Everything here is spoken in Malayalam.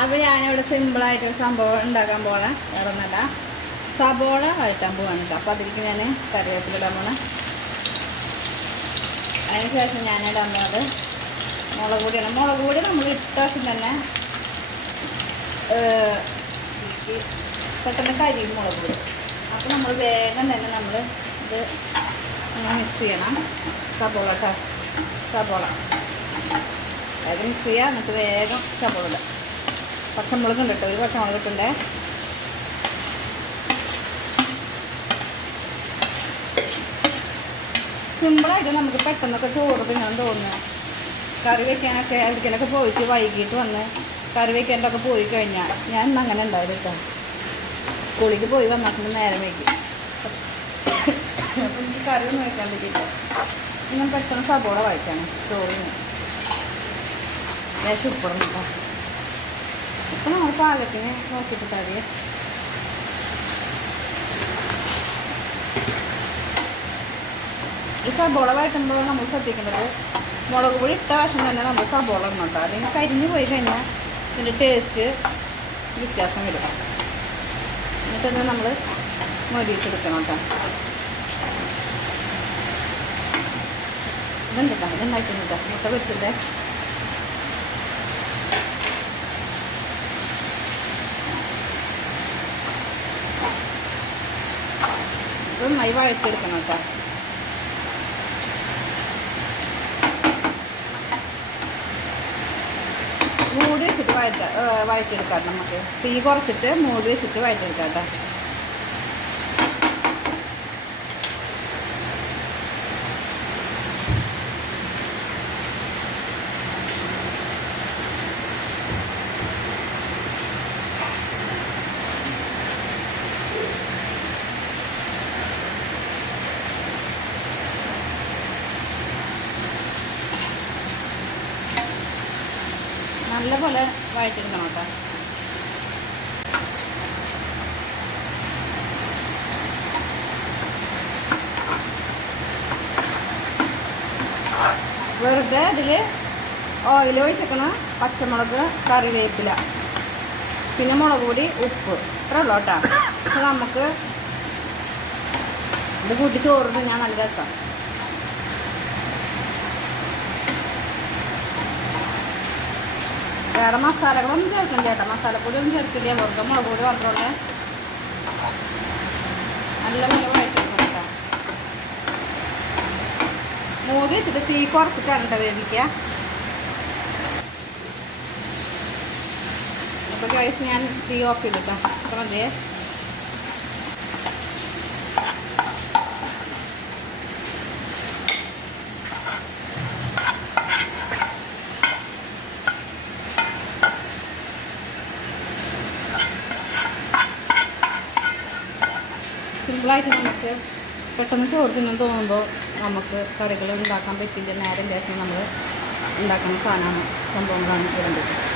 അപ്പോൾ ഞാനിവിടെ സിമ്പിളായിട്ടൊരു സംഭവം ഉണ്ടാക്കാൻ പോകണം വേറെ ഒന്നല്ല സബോള വഴറ്റാൻ പോവാണ് കേട്ടോ അപ്പോൾ അതിലേക്ക് ഞാൻ കറിവേപ്പില ഇടാൻ പോണേ അതിനുശേഷം ഞാൻ ഇടാൻ പോകുന്നത് മുളക് പൊടിയാണ്. മുളക് പൊടി നമ്മൾ ഇട്ട ശേഷം തന്നെ പെട്ടെന്ന് കരിയും മുളക് പൊടി അപ്പോൾ നമ്മൾ വേഗം തന്നെ നമ്മൾ ഇത് മിക്സ് ചെയ്യണം. സബോള കേട്ടോ സബോള. അതായത് മിക്സ് ചെയ്യുക എന്നിട്ട് വേഗം സബോള ഇടുക പച്ചമുളക് ഉണ്ട് കേട്ടോ ഒരു പച്ചമുളക് ഇട്ടുണ്ടേ സിമ്പിളായിട്ട് നമുക്ക് പെട്ടെന്നൊക്കെ ചോറ് തിന്നാൻ തോന്നുക കറി വെക്കാനൊക്കെ അടുക്കലൊക്കെ പോയിട്ട് വൈകിട്ട് വന്ന് കറി വെക്കാനൊക്കെ പോയി കഴിഞ്ഞാൽ ഞാൻ ഇന്ന് അങ്ങനെ ഉണ്ടാവില്ല കേട്ടോ. സ്കൂളിലേക്ക് പോയി വന്നിട്ടുണ്ട് നേരം അപ്പം എനിക്ക് കറി ഒന്നും വയ്ക്കാൻ പറ്റില്ല ഞാൻ പെട്ടെന്ന് സബോള വായിക്കാണ് ചോറിന് ഞാൻ ശുപ്പറും കേട്ടോ ഇപ്പം നമ്മൾ പാകത്തിന് നോക്കിയിട്ട് തടിയേ ഈ സബോള വഴറ്റുമ്പോൾ നമ്മൾ ശ്രദ്ധിക്കേണ്ടത് മുളക് പൊടി ഇട്ട വശം തന്നെ നമ്മൾ സബോള ഇടണം കേട്ടോ. അല്ലെങ്കിൽ കരിഞ്ഞു പോയി കഴിഞ്ഞാൽ ഇതിന്റെ ടേസ്റ്റ് വ്യത്യാസം വരും. എന്നിട്ടത് നമ്മൾ മൊരിയിട്ടെടുക്കണം കേട്ടോ. ഇതുണ്ട് കേട്ടോ. ഇതുണ്ടാക്കിയിട്ടുണ്ട്. മുട്ട പൊരിച്ചിട്ട് നന്നായി വഴറ്റിയെടുക്കണം കേട്ടോ. മൂടി വെച്ചിട്ട് വഴറ്റ വഴറ്റെടുക്കാം നമുക്ക്. തീ കുറച്ചിട്ട് മൂടി വെച്ചിട്ട് വഴറ്റെടുക്കാം കേട്ടോ. നല്ലപോലെ വഴറ്റെടുക്കണം കേട്ടോ. വെറുതെ അതിൽ ഓയിൽ ഒഴിച്ചേക്കണ പച്ചമുളക് കറിവേപ്പില പിന്നെ മുളക് പൊടി ഉപ്പ്. ഇത്ര ഉള്ളൂ കേട്ടോ. നമുക്ക് ഇത് കൂട്ടി ചോറ് തിന്നാൻ നല്ല രസമാണ് വേറെ മസാലകളൊന്നും ചേർക്കില്ല ചേട്ടാ മസാലപ്പൊടി ഒന്നും ചേർക്കില്ല. വെറുതെ മുളക് പൊടി മാത്രമുള്ള നല്ല കേട്ടോ. മൂടി വെച്ചിട്ട് തീ കുറച്ചിട്ടാണ് കേട്ടോ വേവിക്കുക. അപ്പോൾ ഗൈസ് ഞാൻ തീ ഓഫ് ചെയ്തിട്ടോ അത്ര മതിയേ. സിമ്പിളായിട്ട് നമുക്ക് പെട്ടെന്ന് ചോറ് തിന്നാൻ തോന്നുമ്പോൾ നമുക്ക് കറികൾ ഉണ്ടാക്കാൻ പറ്റില്ല നേരം ലേശം നമ്മൾ ഉണ്ടാക്കുന്ന സാധനമാണ് സംഭവങ്ങളാണ് ഇരണ്ടത്